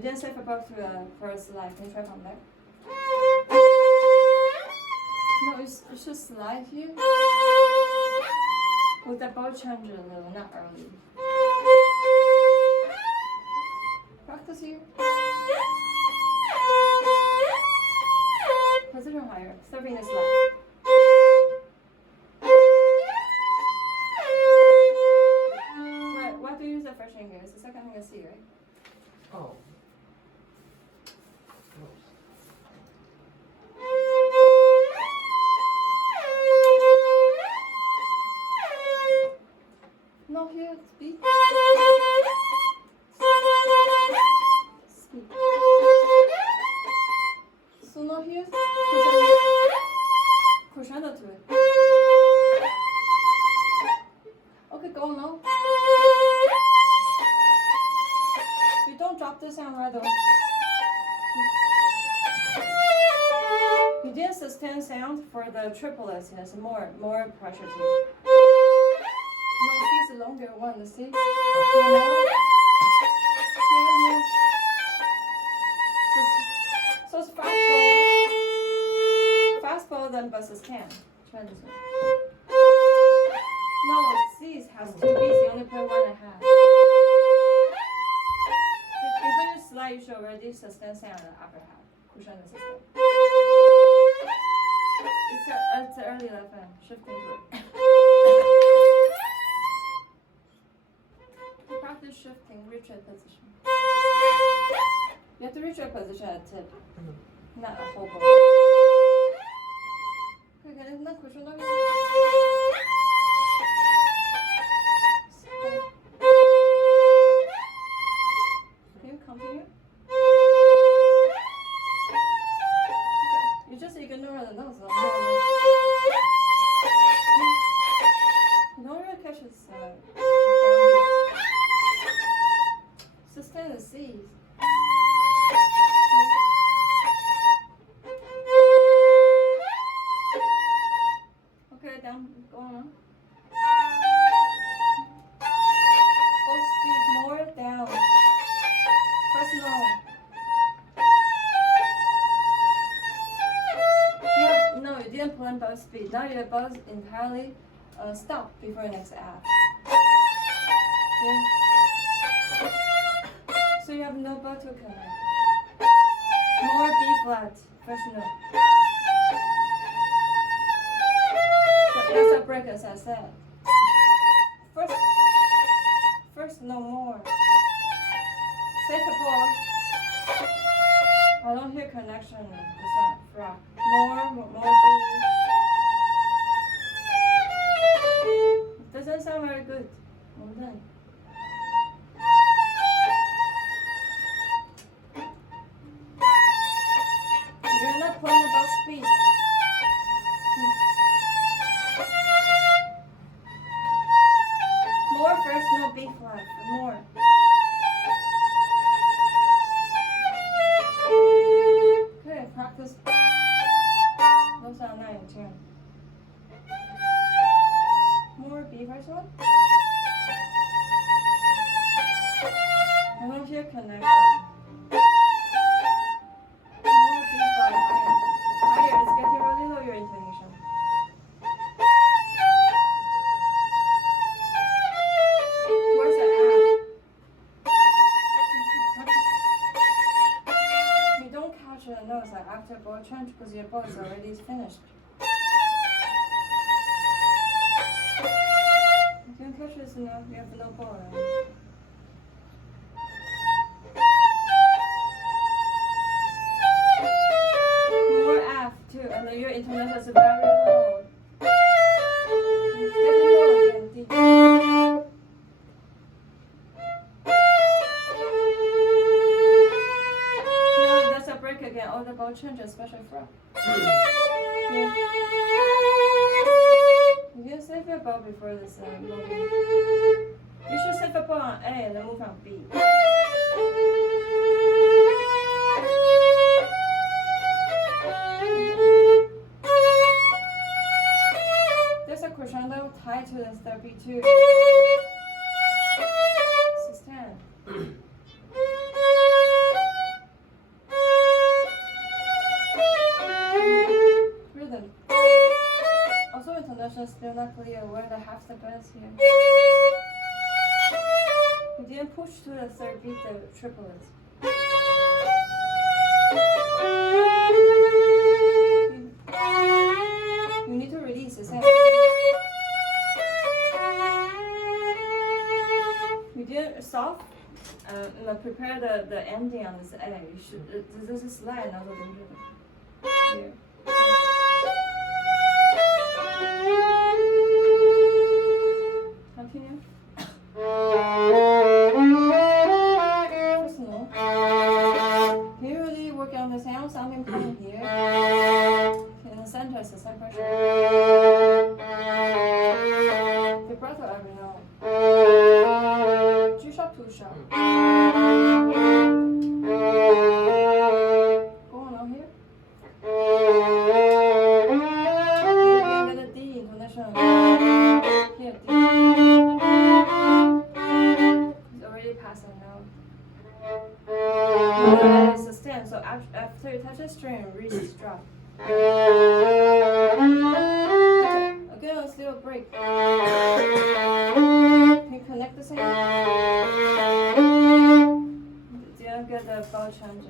didn't say above to the first slide. Can you try from there? No, you should slide here. With the bow change a little, not early. Practice here. Position higher. Serving the slide. What do you use the first finger? It's the second finger C, right? Oh. No, here, speak. Speak. So now here, crescendo to it. Okay, go now. You don't drop the sound right away. You didn't sustain sound for the triplets. It has more pressure to it. No, C is the longer one. You see? So it's fastball then but sustain. Try this one. No, C has 2 beats. You only play 1.5. Before you slide, you should already sustain sound in the upper half. Cushion the sustain. It's the early left hand. Shifting to it. Practice shifting, reach-out position. You have to reach your position at tip, not a whole ball. Okay, isn't that cushion? Can you continue? Okay. You just ignore the notes. You don't really catch his downbeat. Sustain the C's. Okay, down, go on. Full speed, more down. First note. You didn't plan bow speed. Now your bow entirely stop before your next F. Yeah. So you have no bow to connect. More B flat, first note. So that's a break as I said. First no more. Safe ball. I don't hear connection. It's not rock. More B. It doesn't sound very good. Well then. You're not playing about speed. More first, no B flat. More. Okay, practice. No sound 9 and 10. More B first one. I don't hear connection. More B flat higher. Higher, it's getting really low, your intonation. Where's the F? You don't catch the notes like after ball change because your ball is already finished. You can catch this note, you have no ball. Right? More F too, and then your intonation is very low. Very low again, D. No, that's a break again. All the ball change, especially from. Yeah. You can save your ball before this movie. You should save a ball on A and then move on B. There's a crescendo tied to the step B2. Sustain. tonation is still not clear. Where the half step is here. You didn't push to the third beat, the triplets. You need to release the sound. You didn't soft. Prepare the ending on this A. You should. This is slide, not the here. Continue. First note. Here really work on the sound, sounding coming here. In the center is the same pressure. Vibrato every note. G sharp, 2 sharp. Go on here. You get a D intonation. Here, D. It's already past a note. It's a stand, so after you touch the string, reach the drop. Again, let's do a break. Can you connect the sound? Do you get the bow change?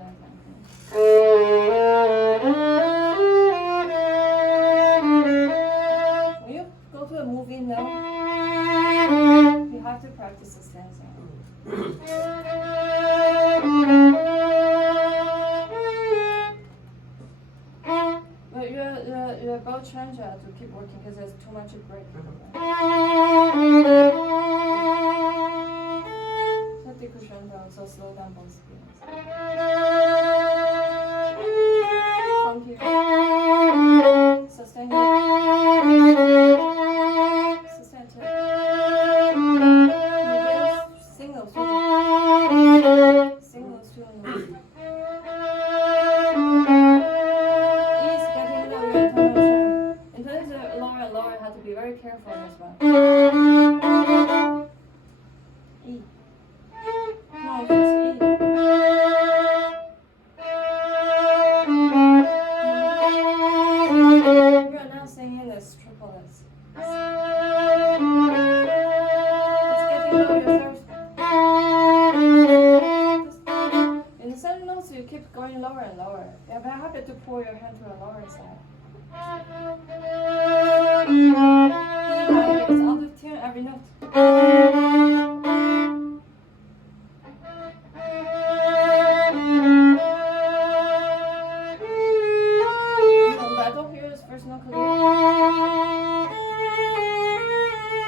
When you go to a moving note, you have to practice the stand sound. But your bow change to keep working because there's too much break. So decrescendo, so slow down both speeds. From here, sustain it. Sustain it. Singles to notes. Have to be very careful in this one. E. No, it's E. We are now singing this triplets. It's getting lower in the same notes, you keep going lower and lower. You have a habit to pull your hand to the lower side. It's out of tune every note. No, but I don't hear this first note clear. I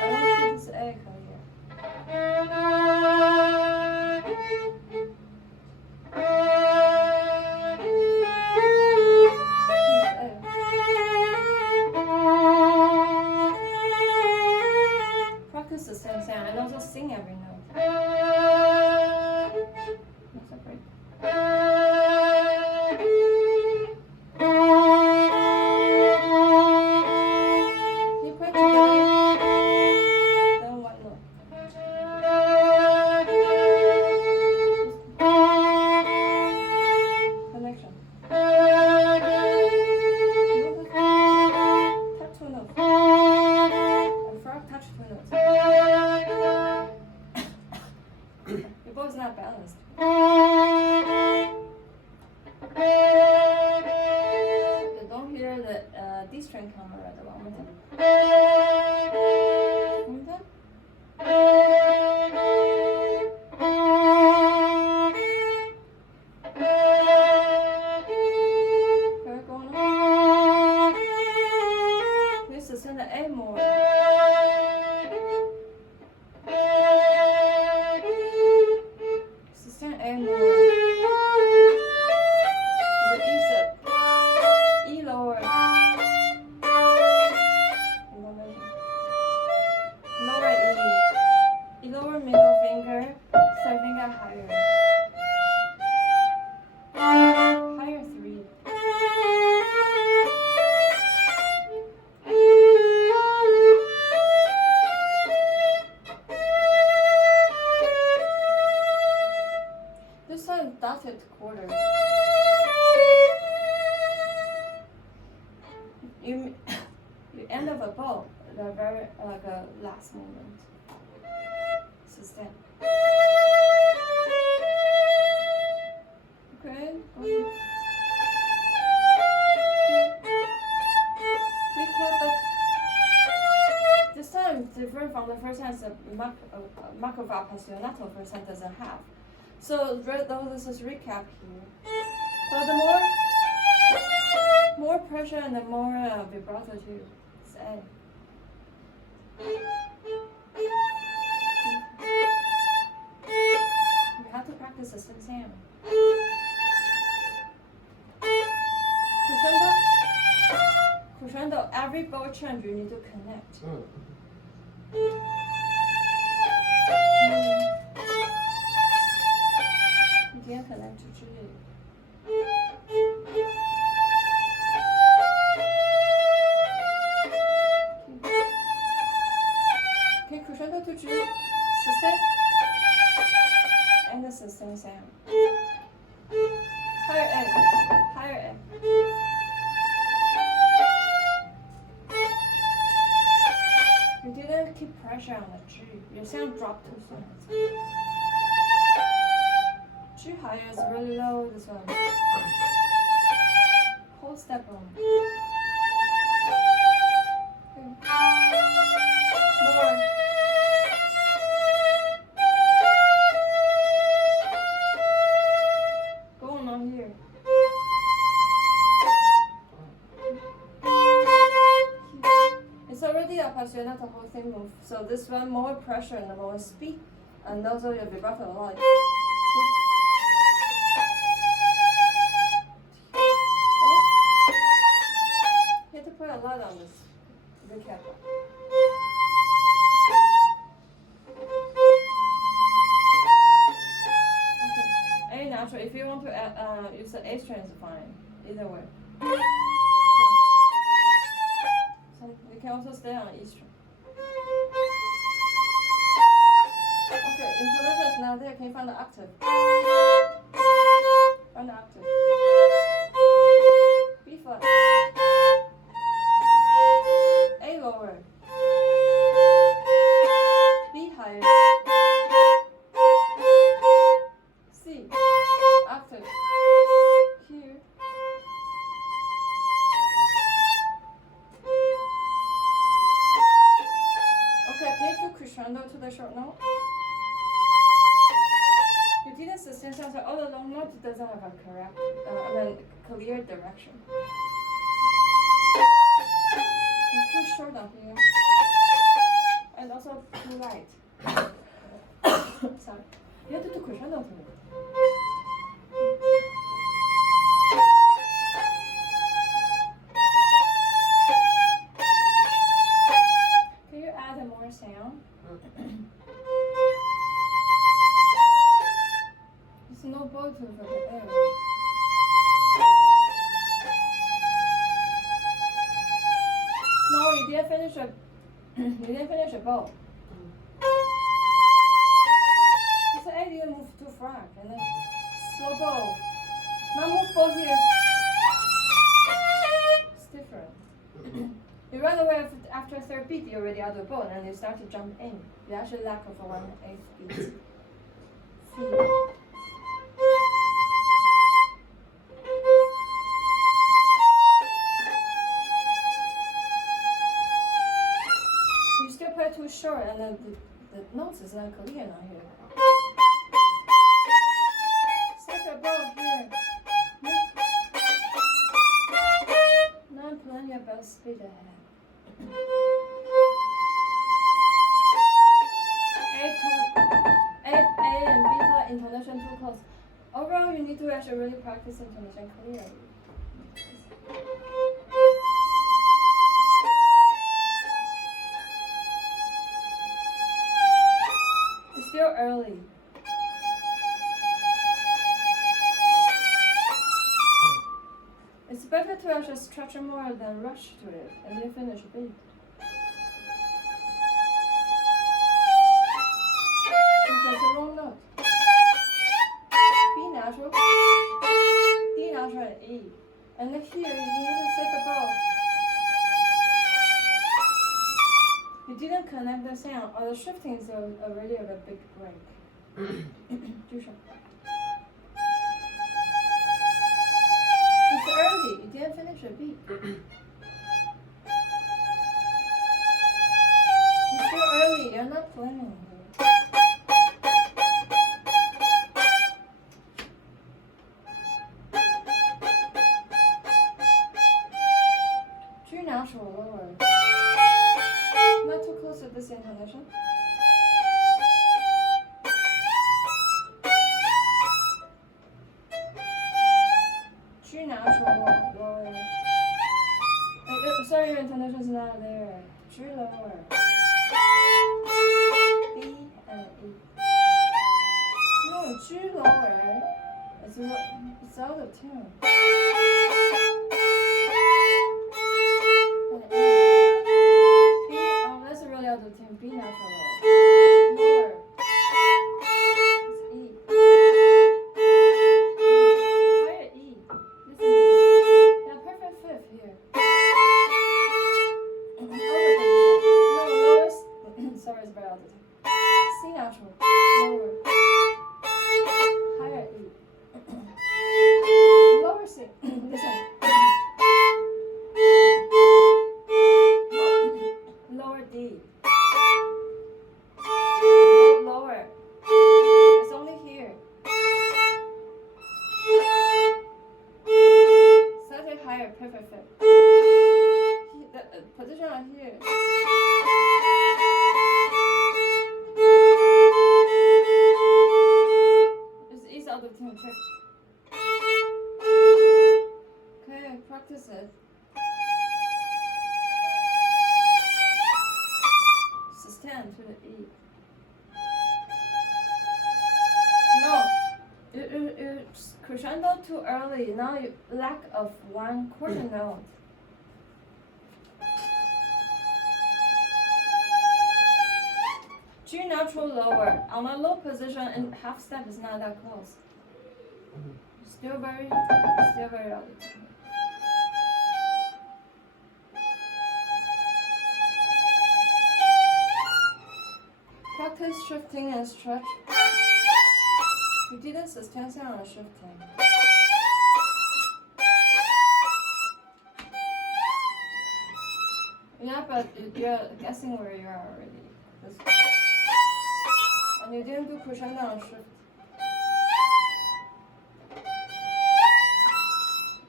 don't hear this A clear. Practice the same sound and also sing every note. That's a break. You put together, then one note. Connection. Touch 2 notes. And frog touch 2 notes. Your bow's not balanced. You don't hear the D string coming right the one more time. One more time. Very going on. Please sustain the A more. Sustain A more. The E step. E lower. Lower E. E lower middle finger. Third finger higher. Higher 3. end of a bow, the very like a last movement. Sustain. Okay. Recap, but this time different from the first time. The marco va appassionato first time doesn't have. So this is recap here. But the more pressure and the more vibrato too. It's A. You have to practice the same sound. Crescendo, every bow change you need to connect. You can't connect to G. Okay, crescendo to G, sustain, and the sustain sound. Higher A, higher A. You didn't keep pressure on the G. Your sound dropped too soon. G higher is really low, this one. Whole step on. More. Going on here. It's already appassionato whole thing move. So this one more pressure and more speed, and also your vibrato a lot. You have to put a lot on this. Be careful. Okay. A natural. If you want to add, use the A string, it's fine. Either way. So you can also stay on E string. Okay, intonation is now there. Can you find the octave? Find the octave. B flat. A lower. B higher. C. Octave. Here. Okay, can you do crescendo to the short note? You didn't sustain sound, so all the long note doesn't have a correct, clear direction. It's too short on here. And also too light. Sorry. You have to do crescendo to it. Can you add more sound? There's no bow to the air. No, you didn't finish a bow. So A didn't move too far, and then slow bow. Now move bow here. It's different. You run away after third beat, you're already out of bow, and then you start to jump in. You actually lack of a 1/8 beat. C. You still play too short, and then the notes is not clear now here. Set your bow here. Now plan your bow speed ahead. A and B flat intonation too close. Overall, you need to actually really practice intonation clearly. It's still early. It's better to actually stretch more than rush to it, and then finish a beat. That's a wrong note. B natural, D natural, and E. And then here you need to take a bow. didn't connect the sound, or the shifting is already a big break. 举手. It's early. You didn't finish a beat. It's still early. You're not playing. G natural lower. Not too close to this intonation. G natural lower. Sorry, your intonation is not there. G lower. B and E. No, G lower. It's out of tune. Out of tune. B natural lower. Lower. It's E. Higher E. Listen to this. Yeah, perfect fifth here. No, lowest. Sorry, it's very out of tune. C natural. Lower. Higher E. Lower C. Listen. Lower D. Lower. It's only here. Slightly higher, perfect fit. The position right here. It's out of tune. Check. Okay, practice it. Sustain to the E. No, it's crescendo too early. Now you lack of one quarter note. G natural lower. On a low position and half step is not that close. Still very out of tune. Practice shifting and stretch. You didn't sustain sound on shifting. Yeah, but you're guessing where you are already. And you didn't do crescendo on shift.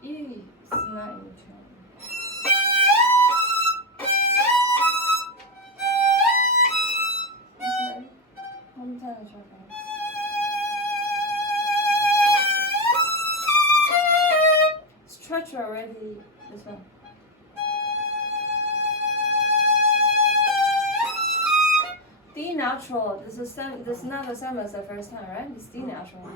E is not in tune. Okay. One time is okay. Stretch already. This one. D natural. This is not the same as the first time, right? It's D natural.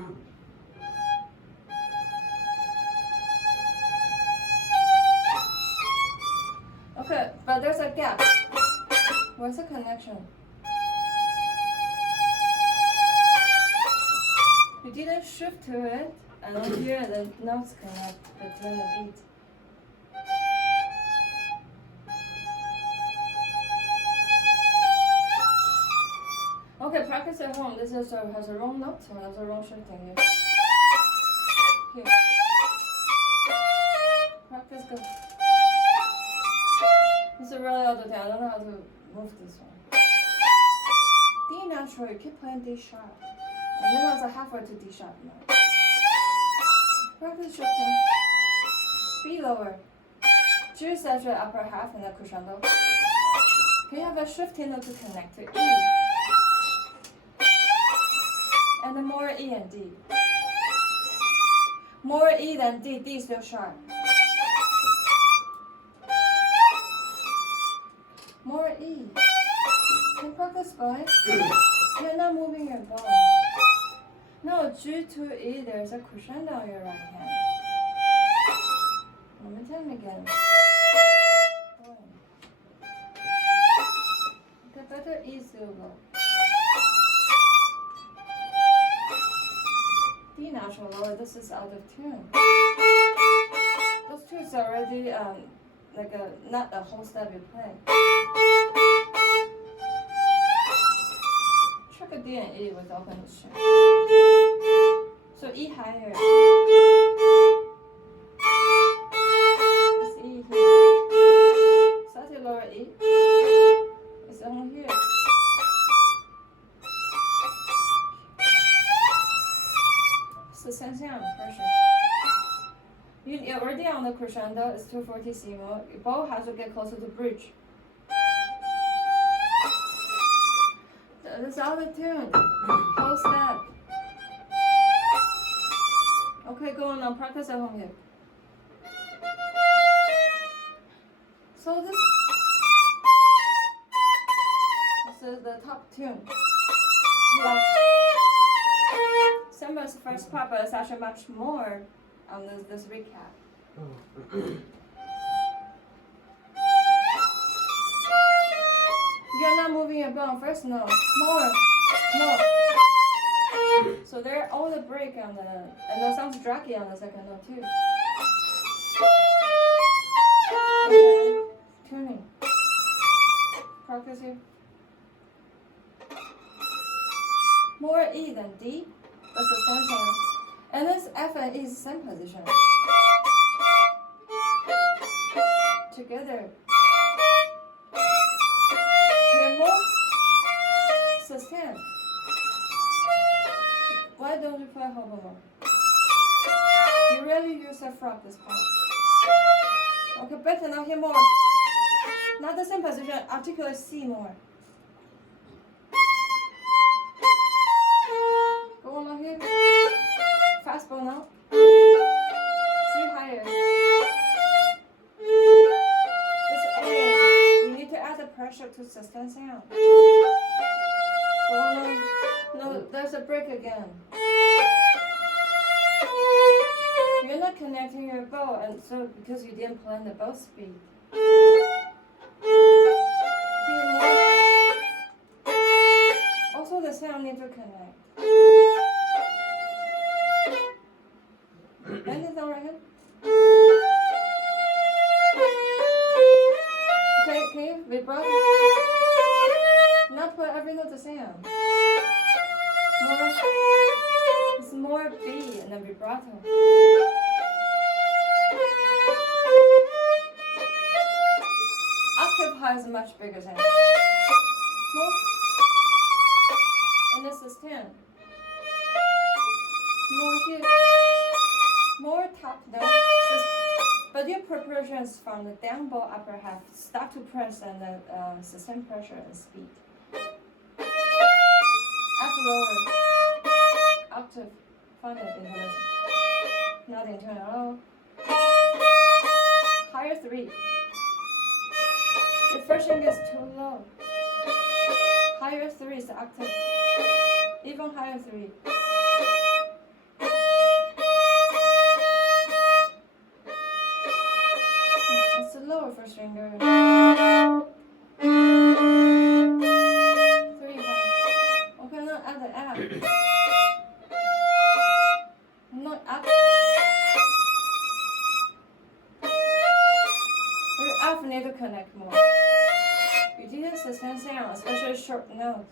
Okay, but there's a gap. Where's the connection? You didn't shift to it, and on here the notes connect between the beat. Okay, practice at home. This has a wrong note, so has a wrong shifting here. Here. Practice go. This is really out of tune. I don't know how to move this one. D natural, you keep playing D sharp. And then there's a half word to D sharp now. Practice shifting. B lower. G saturate upper half and the crescendo. Can you have a shifting note to connect to E? And then more E and D. More E than D. D is still sharp. More E. Can you practice boy? You're not moving your bone. No, G to E, there's a crescendo on your right hand. One more time again. Okay, better E still low. D natural lower, this is out of tune. Those two is already like not a whole step you play. with open string. So E higher. It's E here. Slightly lower E. It's on here. It's the same sound pressure. You're already on the crescendo, it's 2 fortissimo. Your bow has to get closer to bridge. That's all the tune. Whole step. Okay, go on now. Practice at home here. So this is the top tune. Same as the first part, but it's actually much more on this recap. You're not moving your bow on first note. More. So there all the break on the, and that sounds draggy on the second note too. Okay, tuning. Practice here. More E than D, but sustain sound. And this F and E is the same position. Together. Hear more? Sustain. Why don't you play hobo? You really use a frog this part. Okay, better now, hear more. Not the same position, articulate C more. Go on now here. Fast bow now. C higher. This A. You need to add the pressure to sustain sound. Go on now. No, there's a break again. You're not connecting your bow, and so because you didn't plan the bow speed. Here more. Also, the sound need to connect. Bend it down right here. Okay, vibrato. Not put every note the same. More. It's more B and then vibrato. Octave high is a much bigger sound. More. And this is 10. More here. More top note. But your preparations from the down bow upper half start to press and then sustain pressure and speed. F lower. Octave. Find it in the not internal. Higher 3. Your first string is too low. Higher 3 is the octave. Even higher 3. It's the lower first stringer. 3 high. Okay, now add the F. Not up. Your F need to connect more. You didn't sustain sound, especially short note.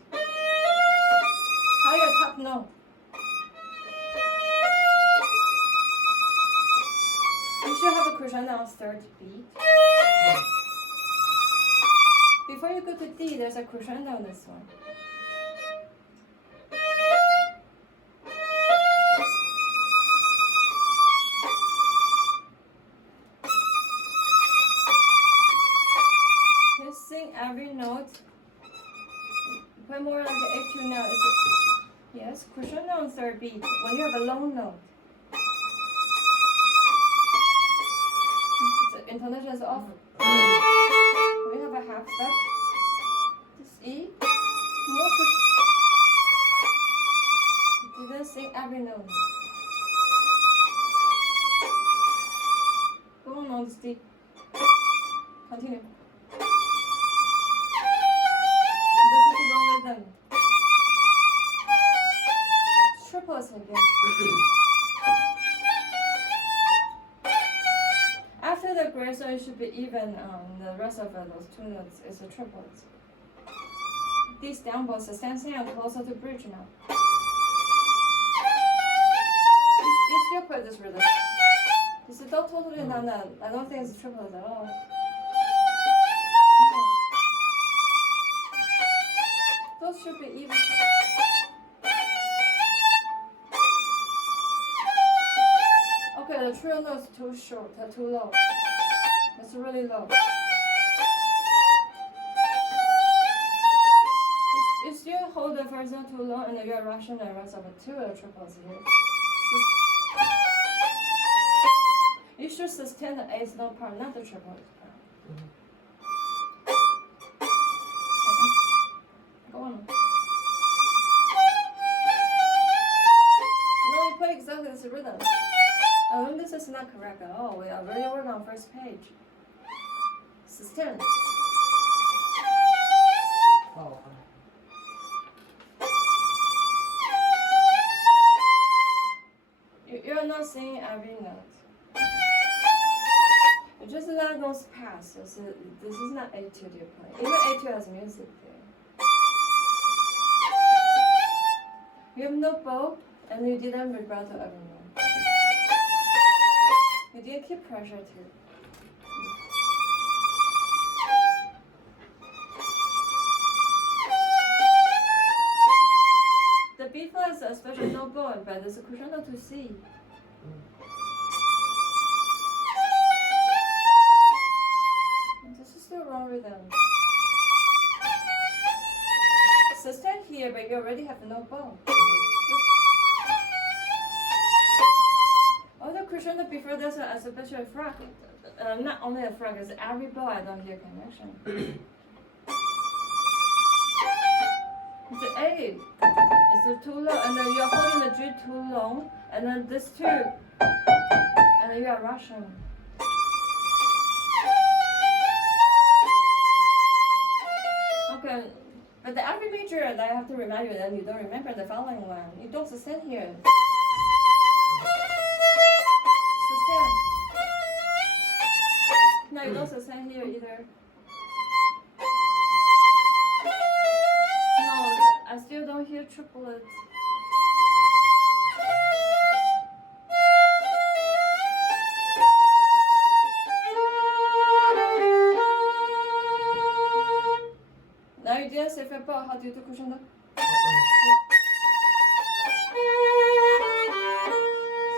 Higher top note. You should have a crescendo on third beat. Before you go to D, there's a crescendo on this one. You sing every note. Play more like an A2 note. Yes, crescendo on third beat when you have a long note. The intonation is off. We have a half step. This E. More you didn't sing every note. Go on this D. Continue. This is the wrong rhythm. Triplets again. After the grace, so it should be even on the rest of those two notes. It's a triplets. These down bows, sustain sound closer to bridge now. You still play this rhythm. This is not totally I don't think it's triplet at all. No. Those should be even. Okay, the trill note is too short, too low. It's really low. You still hold the first note too low and you are rushing the rest of it to the triplets here. You should sustain the eighth note part, not the triplet part. Go on. No, you play exactly this rhythm. This is not correct at all. We are really working on first page. Sustain. Oh. You are not singing every note. You just let those pass. This is not etude you're playing. Even etude has music there. You have no bow, and you didn't vibrato every note. You didn't keep pressure too. The B flat is especially no bow, but there's a crescendo to C. This is still wrong rhythm. Sustain here, but you already have no bow. Oh, the crescendo before there's a special frag. Not only a frag, it's every bow I don't hear connection. The A is too low, and then you're holding the G too long, and then this too, and then you are rushing. Okay, but the every major that I have to remind you, then you don't remember the following one. You don't sustain here. Sustain. No, you don't sustain here either. No, I still don't hear triplets. Now you didn't say faible. How do you do crescendo?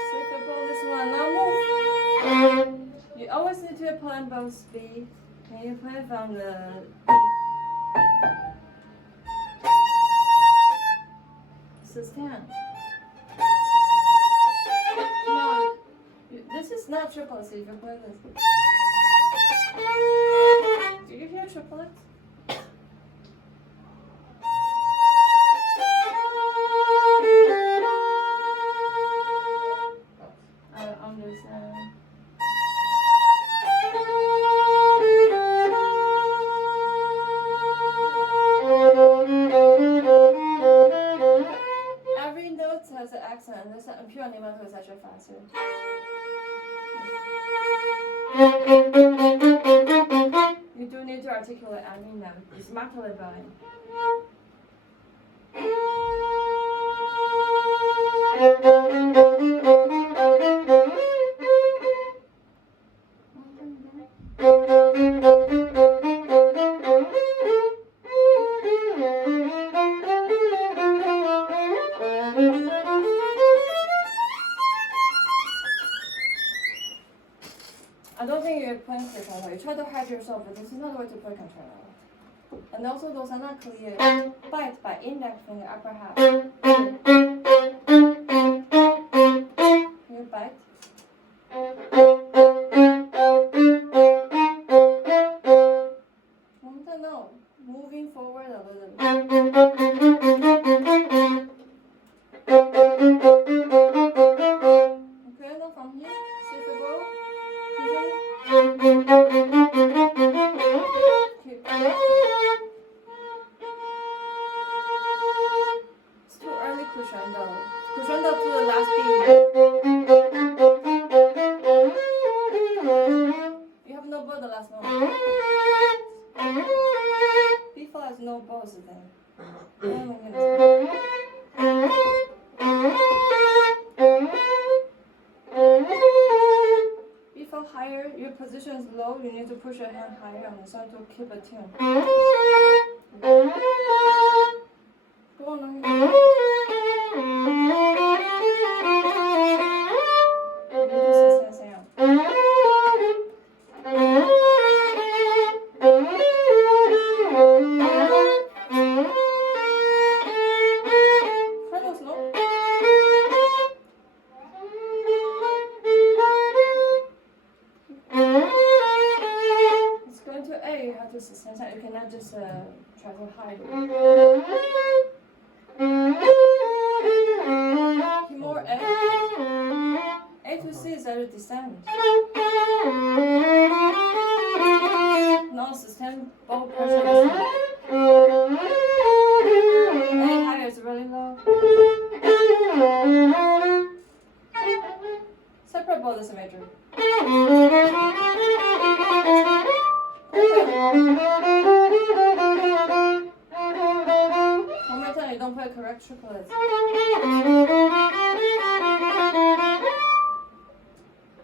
Say faible this one. Now move. You always need to play both speed. Can you play from the B? Sustain. No, this is not triplets if you play this. Do you hear triplets? I don't understand. Every note has an accent, and this pure animal is actually faster. You do need to articulate every note. It's smartly by. I don't think you're playing concerto. You try to hide yourself, but this is not the way to play concerto. And also, those are not clear. Bite by index finger upper half. Can you bite? No, moving forward a little bit. Okay, now from here, see the bow. It's too early crescendo. Crescendo to the last beat. You have no bow the last note. B flat has no both then. Oh my goodness. Before higher, your position is low, you need to push your hand higher on the song to keep a tune. Go on. You cannot just try to hide it. More A. A to C is a descent. Non-sustained bow pressure is high. A higher is really low. Separate bow is major. One more time, you don't play correct triplets.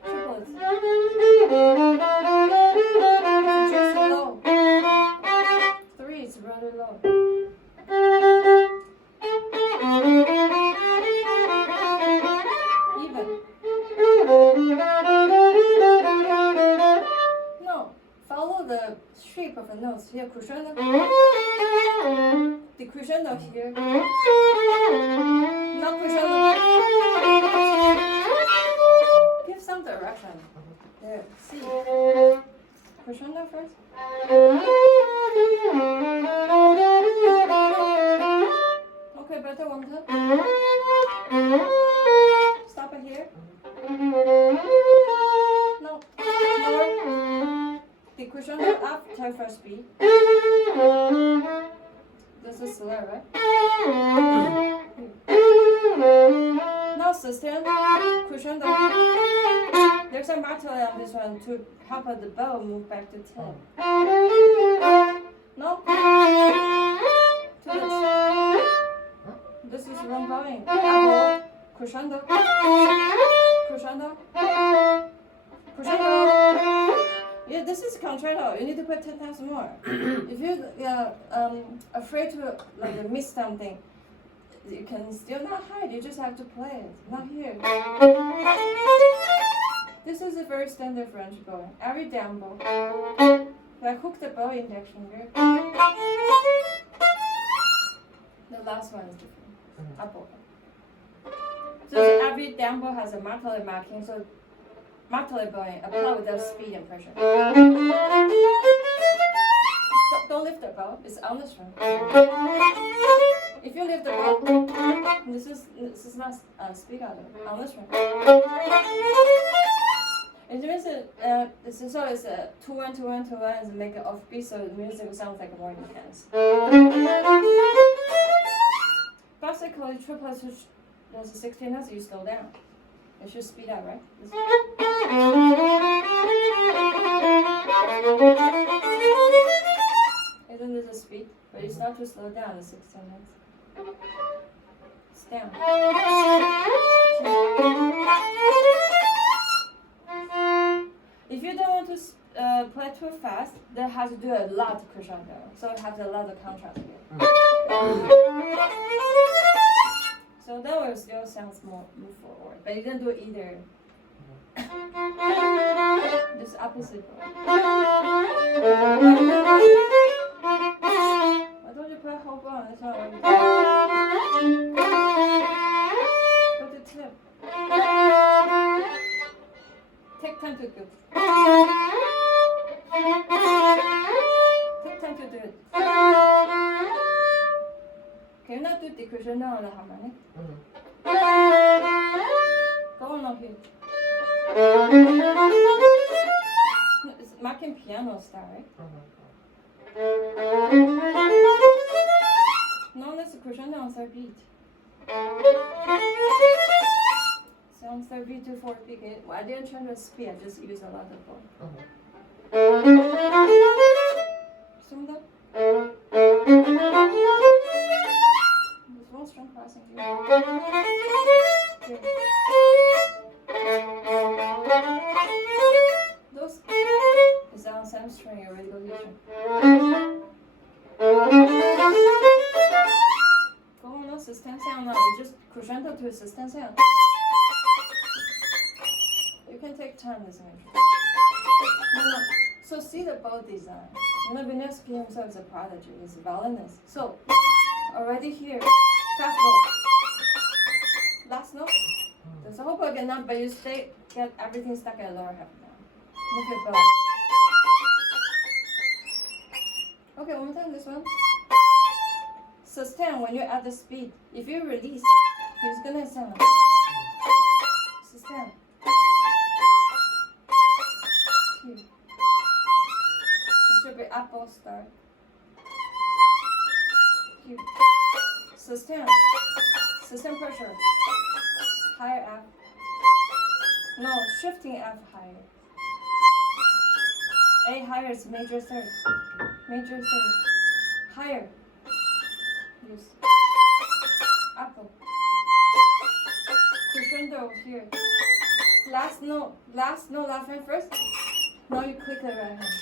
Triplets. G is low. 3 is rather low. Even. No, follow the shape of the notes. Here, crescendo. The crescendo here. Not crescendo. Give some direction. There, C. Crescendo first. Okay, better one time. Stop it here. No. Lower. The crescendo after first beat. This is slow, right? Now sustain, crescendo. There's a martelé on this one to help the bow move back to 10. No? This is wrong bowing. Elbow, crescendo. Crescendo. Crescendo. Yeah, this is concerto. You need to play 10 times more. If you're afraid to miss something, you can still not hide. You just have to play it. Not here. This is a very standard French bow. Every down bow. Like hook the bow index finger. The last one is different. Up bow. So every down bow has a martelé marking. So martelé bowing, apply without speed and pressure. Don't lift the bow, it's on the string. If you lift the bow, this is not speed on the string. It means so it's a 2-1, 2-1, 2-1 and make it offbeat, so the music sounds like more intense. Basically, triplets, there's 16 notes, you slow down. It should speed up, right? Isn't this a speed? But you start to slow down the 16 notes. It's down. If you don't want to play too fast, then have to do a lot of crescendo. So you have a lot of contrast here. So that will still sounds more move forward, but you didn't do either. This opposite. Why don't you play whole bar? That's not what you do. Go to tip. Take time to do it. Take time to do it. Can you not do the crescendo on the harmonic? Go on up here. It's marking piano style, right? No, that's a crescendo on third beat. So on third beat to fourth beat. Well, I didn't try to speed, I just used a lot of bow. Some of them? Go on, no sustain sound now. You just crescendo to a sustain sound. You can take time this measure. No. So see the bow design. You know, Wieniawski himself is a prodigy. He's a violinist. So already here, fast bow. Last note. There's a whole bow again now, but you get everything stuck at lower half now. Move your bow. Okay, one more time. This one. Sustain when you're at the speed. If you release, it's gonna sound. Sustain. Here. It should be apple start. Here. Sustain. Sustain pressure. Higher F. No, shifting F higher. A higher is major third. Major third. Higher. Use apple. Crescendo here. Last note, left hand first. Now you click the right hand.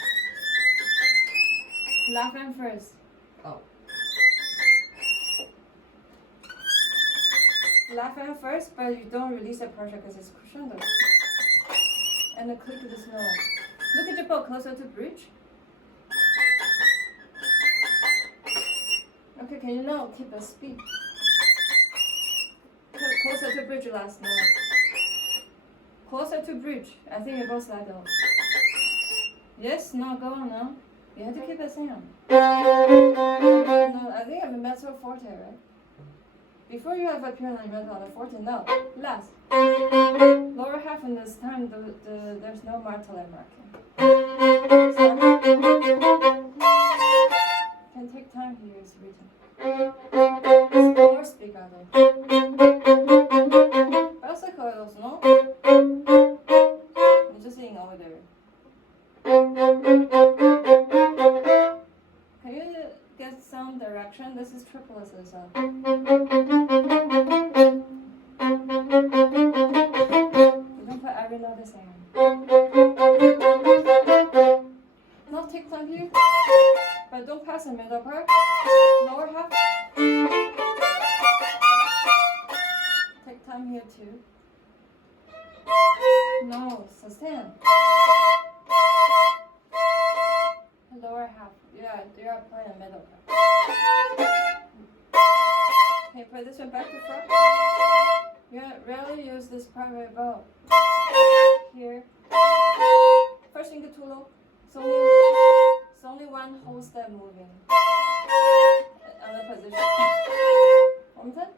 Left hand first. Oh. Left hand first, but you don't release the pressure because it's crescendo. And then click this note. Look at your bow closer to bridge. Okay, can you now keep a speed? Closer to bridge last note. Closer to bridge. I think you both slide off. Yes, no, go on now. You have to keep it sound. No, I think I'm a mezzo forte, right? Before you have a pure line mezzo on the forte, no. Last. Lower half in this time, there's no martelette marking. Can take time here, it's written. More spiegato. Versicoils, no? I'm just saying over there. Can you get some direction? This is triplets as well. You don't put every note the same. Now take time here, but don't pass the middle part. Lower half. Take time here too. No, sustain. Lower half. Yeah, you're playing the middle part. Okay, put this one back to front. You rarely use this private bow. Here. First finger too low. It's only one whole step moving. Another position. One more time.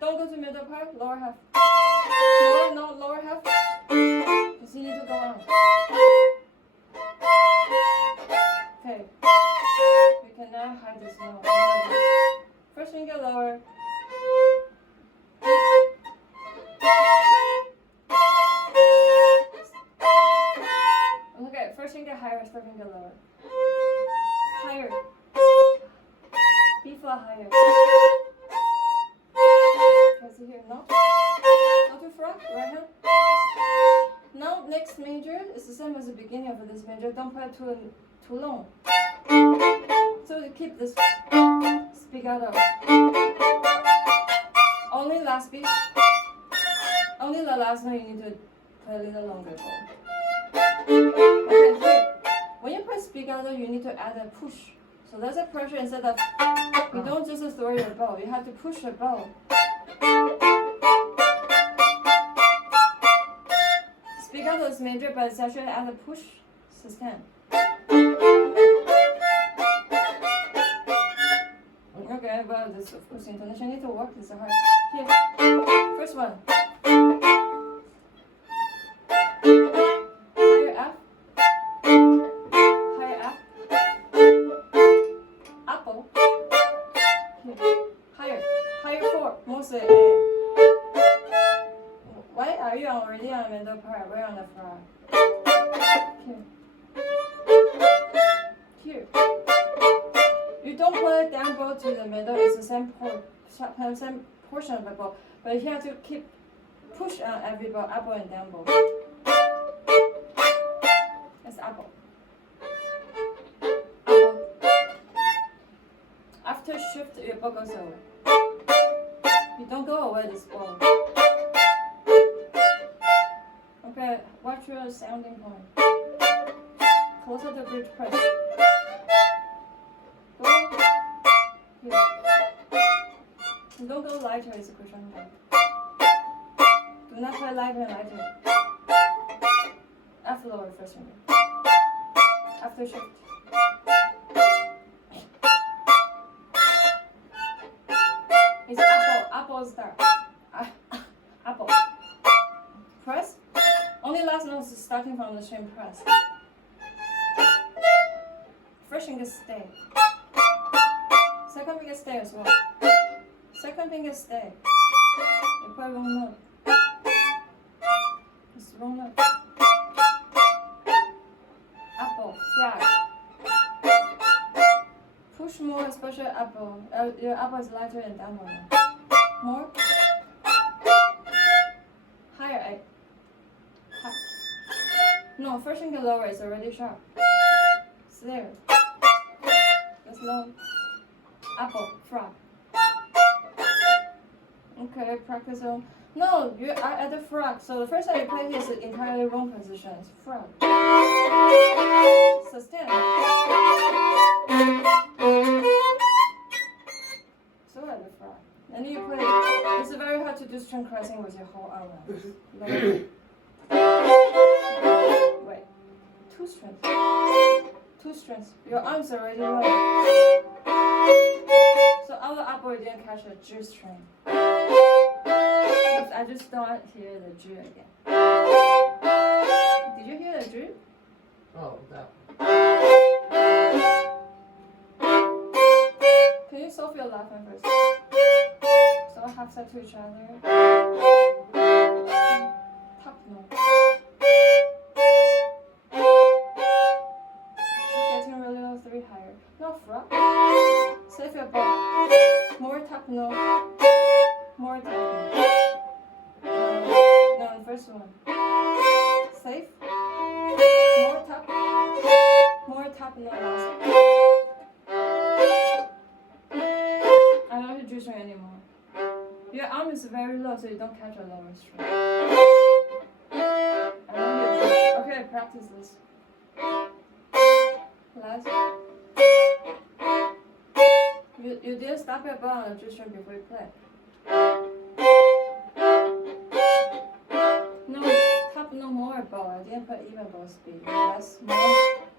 Don't go to middle part, lower half. Lower half. Because you need to go on. Okay. You can now hide this note. First finger lower. Okay, first finger higher, third finger lower. Higher. B flat higher. Can you hear? No? Not too far. Right hand. Now next major is the same as the beginning of this major. Don't play too long. So you keep this spiegato. Only last beat. Only the last note you need to play a little longer. Okay, here. When you play spiegato, you need to add a push. So there's a pressure instead of, you don't just throw your bow, you have to push the bow. Spiegato is major, but it's actually add a push sustain. Okay, well, this of course intonation need to work, this is hard. Here, first one. Higher F. Higher F. Apple. Here. Higher 4, mostly A. Why are you already on the middle part? We're on the front. Here. You don't put it down bow to the middle, it's the same portion of the bow. But you have to keep push on every bow, apple and down bow. It's apple. After shift, your bow goes away. You don't go away this bow. Okay, watch your sounding point. Closer to bridge press. Go here. Don't go lighter, it's a crescendo. Do not play lighter and lighter. F lower first finger. After shift. It's apple start. Apple. Press. Only last note is starting from the same press. First finger stay. Second finger stay as well. Second finger stay. You play wrong note. It's wrong note. Apple, frog. Push more, especially apple. Your apple is lighter and downward. More. Higher A. High. No, first finger lower is already sharp. It's there. That's low. Apple, frog. Okay, practice on. No, you are at the frog. So the first time you play here is entirely wrong position. It's frog. Sustain. So at the frog. And you play. It's very hard to do string crossing with your whole arm. Wait. Two strings. Two strings. Your arms are already low. So our upper didn't catch a G string. I just don't hear the G again. Did you hear the G? Oh, that one. Can you solve your left hand first? So half set to each other. Top note. Getting really low, 3 higher. No frog. Save your bow. More top note. More top note. No, the first one. Safe. More top. More top note last. I don't have G string anymore. Your arm is very low, so you don't catch a lower string. Okay, practice this. Last. You didn't stop your bow on the G string before you play. No, top no more bow. I didn't put even bow speed. Less, more,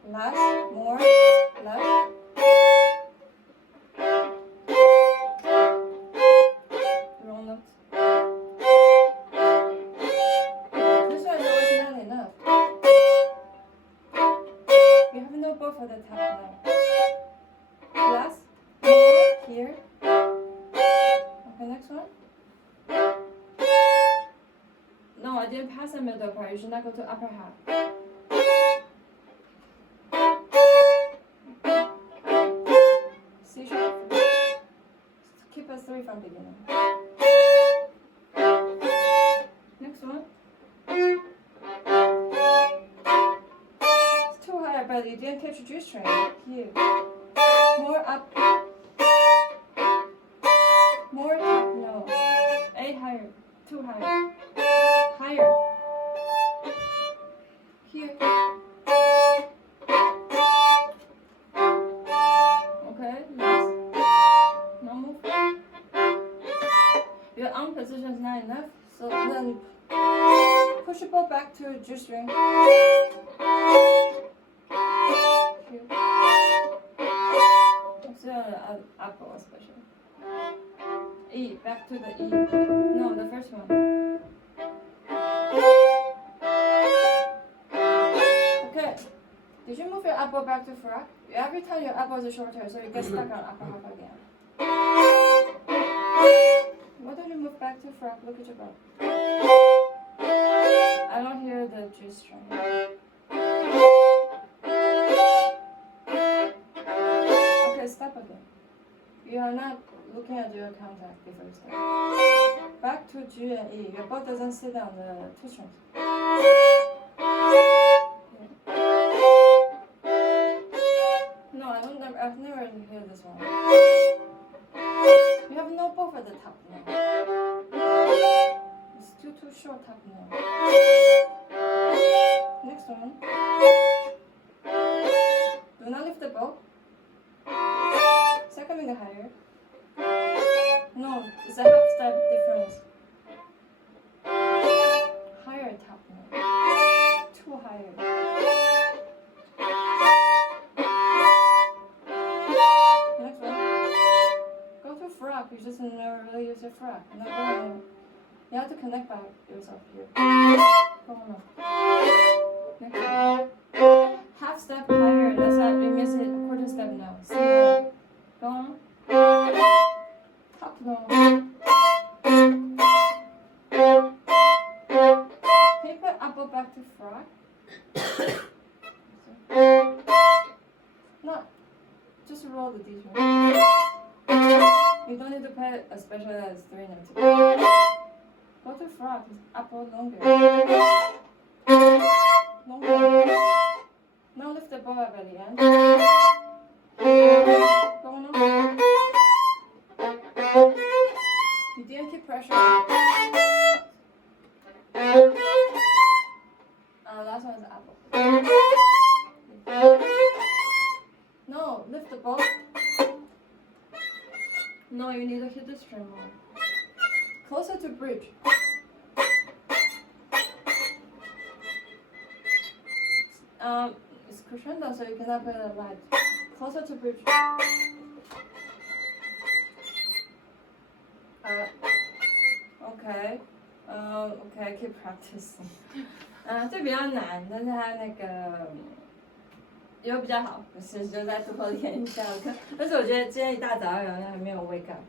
less, more, less. Wrong note. This one is always not enough. You have no bow for the top now. Less, more, here. Okay, next one. No, I didn't pass the middle part. You should not go to upper half. C sharp. Keep a 3 from beginning. Next one. It's too high, but you didn't catch a G string. Here. More up. More top, no. 8 higher. 2 higher. Higher. Here. Okay, last. Now move. Your arm position is not enough, so then push your bow back to G string. Here. It's apple especially. E, back to the E. No, the first one. Okay. Did you move your elbow back to frog? Every time your elbow is shorter, so you get stuck on upper half again. Why don't you move back to frog? Look at your bow. I don't hear the G string. Okay, stop again. You are not looking at your contact before you start. Back to G and E. Your bow doesn't sit on the 2 strings. No, I've never heard this one. have no bow for the top note. It's still too short top note. Next one. Do not lift the bow. Second finger higher. No, it's a half step difference. Higher top note. Too higher. Next one. Go to frog. You just never really use a frog. No, no. You have to connect by yourself here. Go on up. Next one. Half step higher. That's not, you miss it. A quarter step now. C. Go on. Top note. Can you put apple back to frog? No, just roll the D string. You don't need to play a special as 3 notes. Go to frog, apple longer. Longer. Now lift the bow up at the end. Go on. You didn't keep pressure. Last one is apple. No, lift the bow. No, you need to hit the string more. Closer to bridge. It's crescendo, so you cannot put it light. Closer to bridge. Okay. Okay, keep practicing. 这比较难，但是它那个有比较好，是就在偷偷练一下。但是我觉得今天一大早有人还没有 wake up。